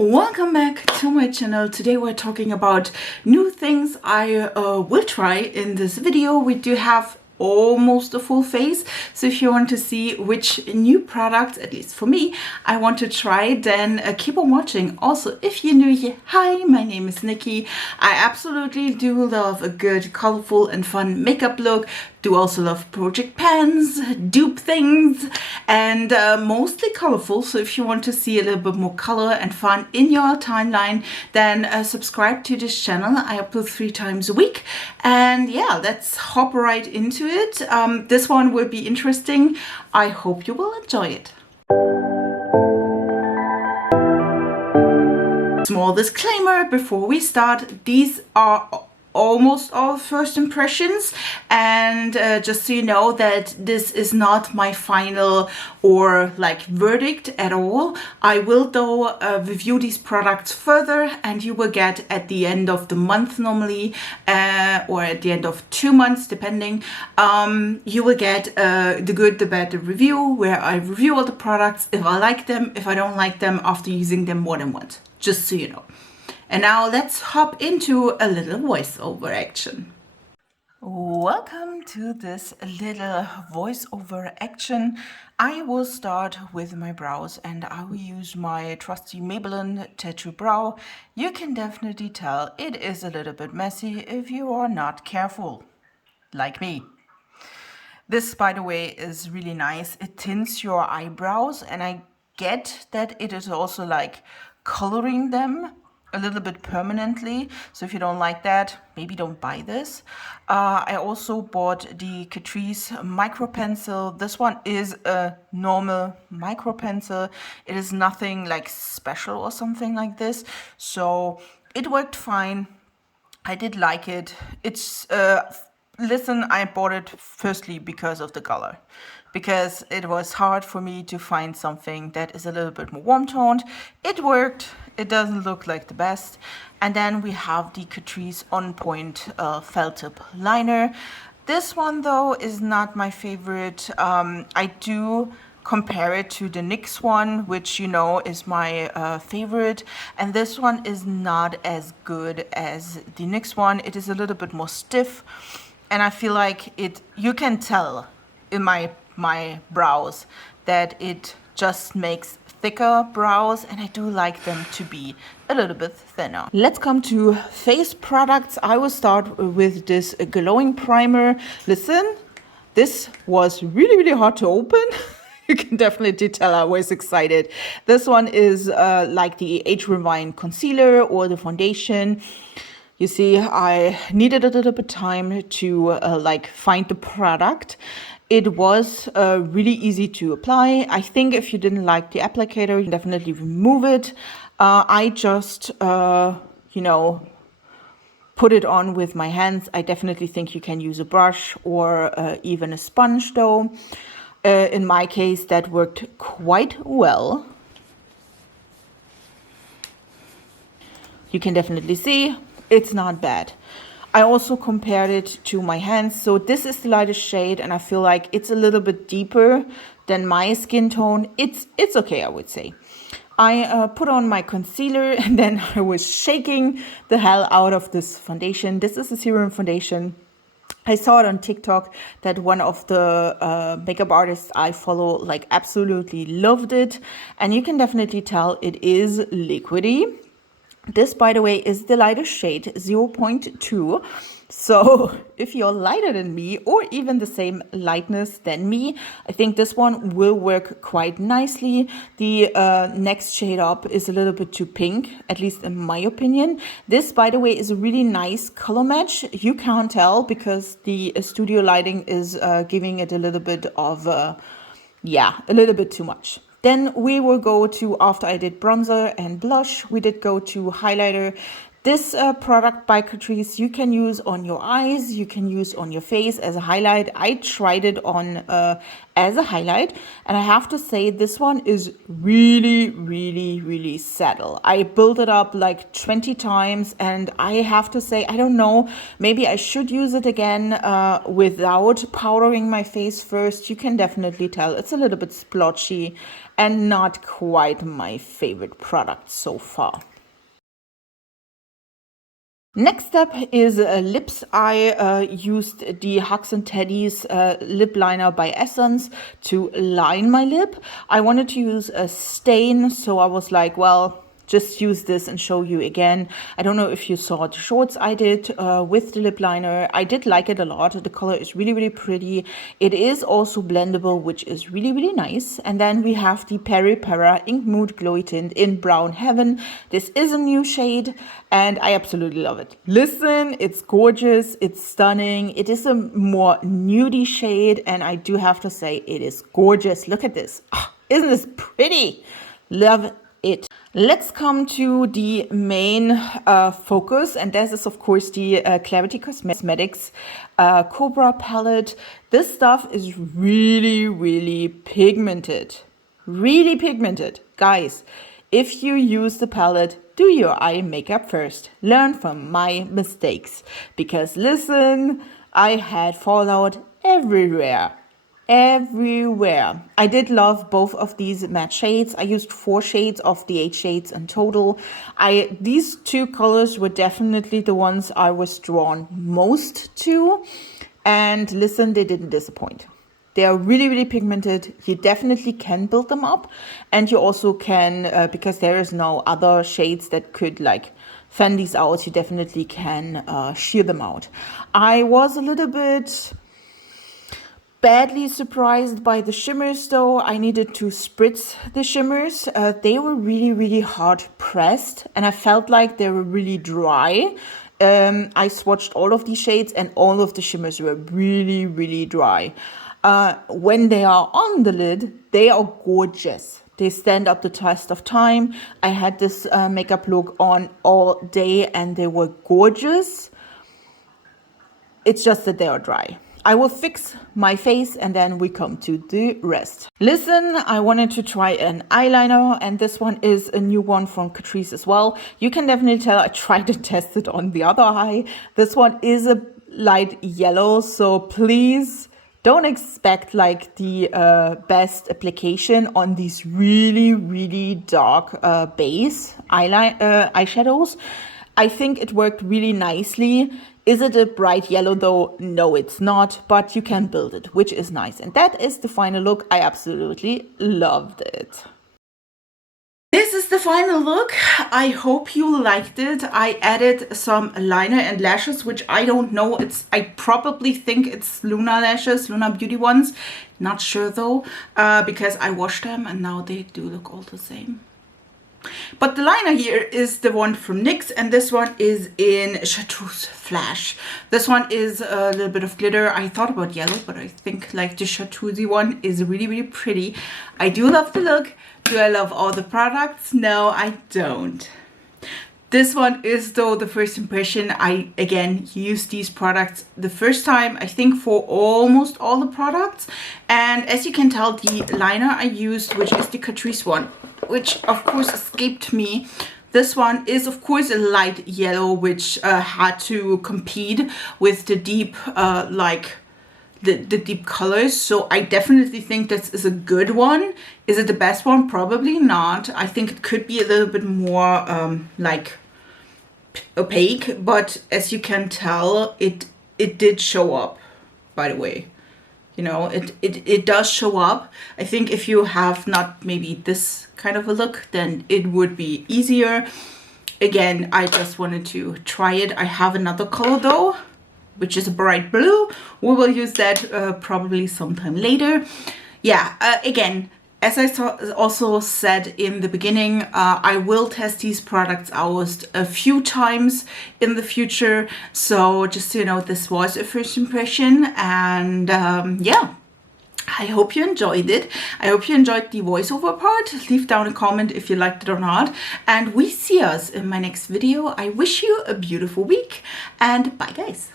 Welcome back to my channel. Today we're talking about new things I will try in this video. We do have almost a full face, so if you want to see which new products, at least for me, I want to try, then keep on watching. Also, if you're new here, hi, my name is Nikki. I absolutely do love a good, colorful and fun makeup look. Do also love project pans, dupe things, and mostly colorful. So if you want to see a little bit more color and fun in your timeline, then subscribe to this channel. I upload 3 times a week. And yeah, let's hop right into it. This one will be interesting. I hope you will enjoy it. Small disclaimer before we start, these are almost all first impressions, and just so you know that this is not my final or like verdict at all. I will though review these products further, and you will get at the end of the month normally, or at the end of 2 months depending, you will get the good, the bad, the review, where I review all the products, if I like them, if I don't like them, after using them more than once, just so you know. And now let's hop into a little voiceover action. Welcome to this little voiceover action. I will start with my brows, and I will use my trusty Maybelline Tattoo Brow. You can definitely tell it is a little bit messy if you are not careful, like me. This, by the way, is really nice. It tints your eyebrows, and I get that it is also like coloring them a little bit permanently. So if you don't like that, maybe don't buy this. I also bought the Catrice micro pencil. This one is a normal micro pencil. It is nothing like special or something like this. So it worked fine. I did like it. It's listen, I bought it firstly because of the color, because it was hard for me to find something that is a little bit more warm toned. It worked. It doesn't look like the best. And then we have the Catrice On Point felt tip liner. This one though is not my favorite. I do compare it to the NYX one, which you know is my favorite, and this one is not as good as the NYX one. It is a little bit more stiff, and I feel like you can tell in my brows that it just makes thicker brows, and I do like them to be a little bit thinner. Let's come to face products. I will start with this glowing primer. Listen, this was really hard to open. You can definitely tell I was excited. This one is like the Age Rewind concealer or the foundation. You see, I needed a little bit time to like find the product. It was really easy to apply. I think if you didn't like the applicator, you can definitely remove it. I just, you know, put it on with my hands. I definitely think you can use a brush or even a sponge though. In my case, that worked quite well. You can definitely see it's not bad. I also compared it to my hands. So this is the lightest shade, and I feel like it's a little bit deeper than my skin tone. It's okay, I would say. I put on my concealer, and then I was shaking the hell out of this foundation. This is a serum foundation. I saw it on TikTok that one of the makeup artists I follow like absolutely loved it. And you can definitely tell it is liquidy. This, by the way, is the lightest shade, 0.2. So if you're lighter than me or even the same lightness than me, I think this one will work quite nicely. The next shade up is a little bit too pink, at least in my opinion. This, by the way, is a really nice color match. You can't tell because the studio lighting is giving it a little bit of, yeah, a little bit too much. Then we will go to, after I did bronzer and blush, we did go to highlighter. This product by Catrice you can use on your eyes, you can use on your face as a highlight. I tried it on as a highlight, and I have to say this one is really subtle. I built it up like 20 times, and I have to say, I don't know, maybe I should use it again without powdering my face first. You can definitely tell it's a little bit splotchy and not quite my favorite product so far. Next up is lips. I used the Hugs and Teddies lip liner by Essence to line my lip. I wanted to use a stain, so I was like, well, just use this and show you again. I don't know if you saw the shorts I did with the lip liner. I did like it a lot. The color is really pretty. It is also blendable, which is really nice. And then we have the Peri Para Ink Mood Glowy Tint in Brown Heaven. This is a new shade and I absolutely love it. Listen, it's gorgeous, it's stunning. It is a more nudie shade and I do have to say it is gorgeous. Look at this. Oh, isn't this pretty? Love it. Let's come to the main focus, and this is of course the Clarity Cosmetics Cobra palette. This stuff is really pigmented. Really pigmented. Guys, if you use the palette, do your eye makeup first. Learn from my mistakes. Because listen, I had fallout everywhere. I did love both of these matte shades. I used 4 shades of the 8 shades in total. These 2 colors were definitely the ones I was drawn most to. And listen, they didn't disappoint. They are really pigmented. You definitely can build them up. And you also can, because there is no other shades that could like fan these out, you definitely can sheer them out. I was a little bit badly surprised by the shimmers though. I needed to spritz the shimmers. They were really hard pressed and I felt like they were really dry. I swatched all of these shades and all of the shimmers were really dry. When they are on the lid, they are gorgeous. They stand up the test of time. I had this makeup look on all day and they were gorgeous. It's just that they are dry. I will fix my face and then we come to the rest. Listen, I wanted to try an eyeliner and this one is a new one from Catrice as well. You can definitely tell I tried to test it on the other eye. This one is a light yellow, so please don't expect like the best application on these really dark base eyeshadows. I think it worked really nicely. Is it a bright yellow though? No, it's not, but you can build it, which is nice. And that is the final look. I absolutely loved it. This is the final look. I hope you liked it. I added some liner and lashes, which I don't know. I probably think it's Luna lashes, Luna Beauty ones. Not sure though, because I washed them and now they do look all the same. But the liner here is the one from NYX and this one is in Chartreuse Flash. This one is a little bit of glitter. I thought about yellow, but I think like the Chartreuse one is really pretty. I do love the look. Do I love all the products? No, I don't. This one is though the first impression. I again used these products the first time, I think for almost all the products. And as you can tell, the liner I used, which is the Catrice one, which of course escaped me. This one is of course a light yellow, which had to compete with the deep the deep colors. So I definitely think this is a good one. Is it the best one? Probably not. I think it could be a little bit more like opaque, but as you can tell, it did show up, by the way. You know, it does show up. I think if you have not maybe this kind of a look, then it would be easier. Again, I just wanted to try it. I have another color though, which is a bright blue. We will use that probably sometime later. Yeah, again, as I also said in the beginning, I will test these products out a few times in the future. So just so you know, this was a first impression and yeah. I hope you enjoyed it. I hope you enjoyed the voiceover part. Leave down a comment if you liked it or not. And we see us in my next video. I wish you a beautiful week and bye guys.